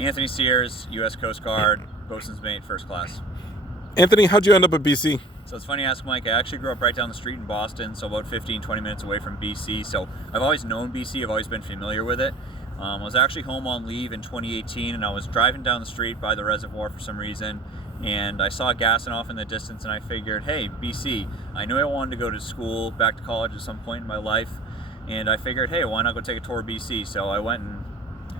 Anthony Sears, U.S. Coast Guard, bosun's mate, first class. Anthony, how'd you end up at BC? So it's funny you ask, Mike. I actually grew up right down the street in Boston, so about 15, 20 minutes away from BC. So I've always known BC. I've always been familiar with it. I was actually home on leave in 2018, and I was driving down the street by the reservoir for some reason, and I saw gassing off in the distance, and I figured, hey, BC, I knew I wanted to go to school, back to college at some point in my life, and I figured, hey, why not go take a tour of BC? So I went and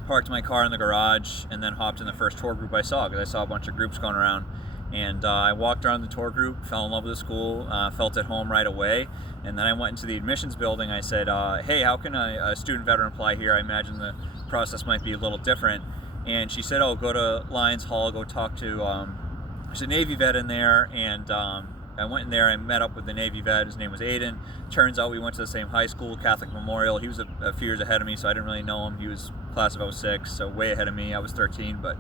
parked my car in the garage and then hopped in the first tour group I saw, because I saw a bunch of groups going around. And I walked around the tour group, fell in love with the school, felt at home right away. And then I went into the admissions building. I said, hey, how can a student veteran apply here? I imagine the process might be a little different. And she said, oh, go to Lions Hall, go talk to, there's a Navy vet in there. And I went in there and met up with the Navy vet. His name was Aiden. Turns out we went to the same high school, Catholic Memorial. He was a few years ahead of me, so I didn't really know him. He was class of 06, so way ahead of me. I was 13. But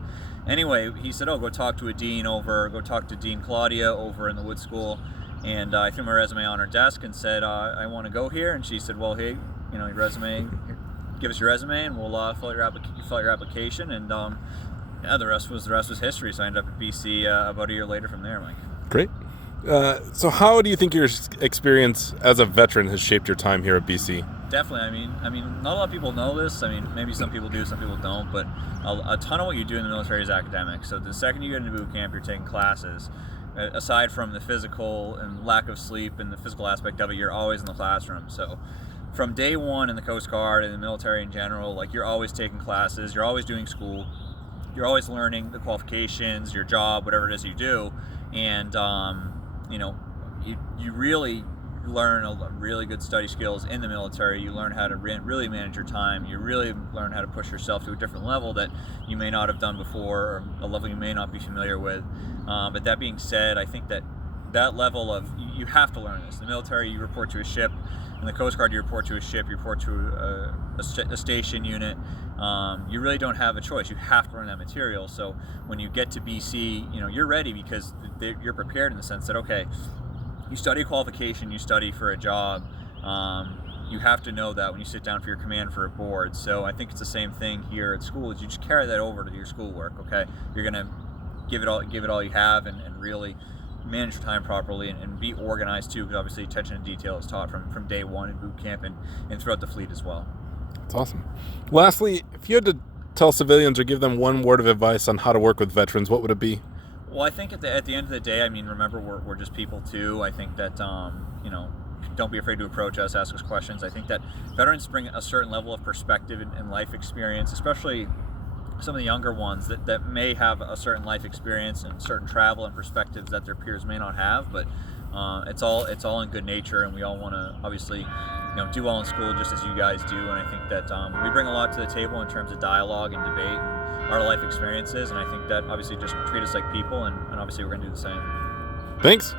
anyway, he said, oh, go talk to go talk to Dean Claudia over in the Wood School. And I threw my resume on her desk and said, I want to go here. And she said, well, hey, your resume, give us your resume and we'll fill out your application. And yeah, the rest was history. So I ended up at BC about a year later from there, Mike. Great. So how do you think your experience as a veteran has shaped your time here at BC? Definitely. I mean, not a lot of people know this. I mean, maybe some people do, some people don't. But a ton of what you do in the military is academic. So the second you get into boot camp, you're taking classes. Aside from the physical and lack of sleep and the physical aspect of it, you're always in the classroom. So from day one in the Coast Guard and the military in general, like, you're always taking classes, you're always doing school, you're always learning the qualifications, your job, whatever it is you do. And you really learn really good study skills in the military. You learn how to really manage your time. You really learn how to push yourself to a different level that you may not have done before, or a level you may not be familiar with. But that being said, I think that level of, you have to learn this. In the military, you report to a ship. In the Coast Guard, you report to a ship, you report to a station unit. You really don't have a choice. You have to learn that material. So when you get to BC, you're ready, because you're prepared in the sense that, okay, you study a qualification, you study for a job. You have to know that when you sit down for your command for a board. So I think it's the same thing here at school, is you just carry that over to your schoolwork. Okay, you're gonna give it all you have, and really manage your time properly, and be organized too, because obviously attention to detail is taught from day one in boot camp and throughout the fleet as well. That's awesome. Lastly, if you had to tell civilians or give them one word of advice on how to work with veterans, what would it be? Well, I think at the end of the day, I mean, remember, we're just people too. I think that don't be afraid to approach us, ask us questions. I think that veterans bring a certain level of perspective and life experience, especially some of the younger ones that may have a certain life experience and certain travel and perspectives that their peers may not have. But it's all in good nature, and we all want to obviously do well in school, just as you guys do. And I think that we bring a lot to the table in terms of dialogue and debate and our life experiences. And I think that obviously just treat us like people, and obviously we're going to do the same. Thanks.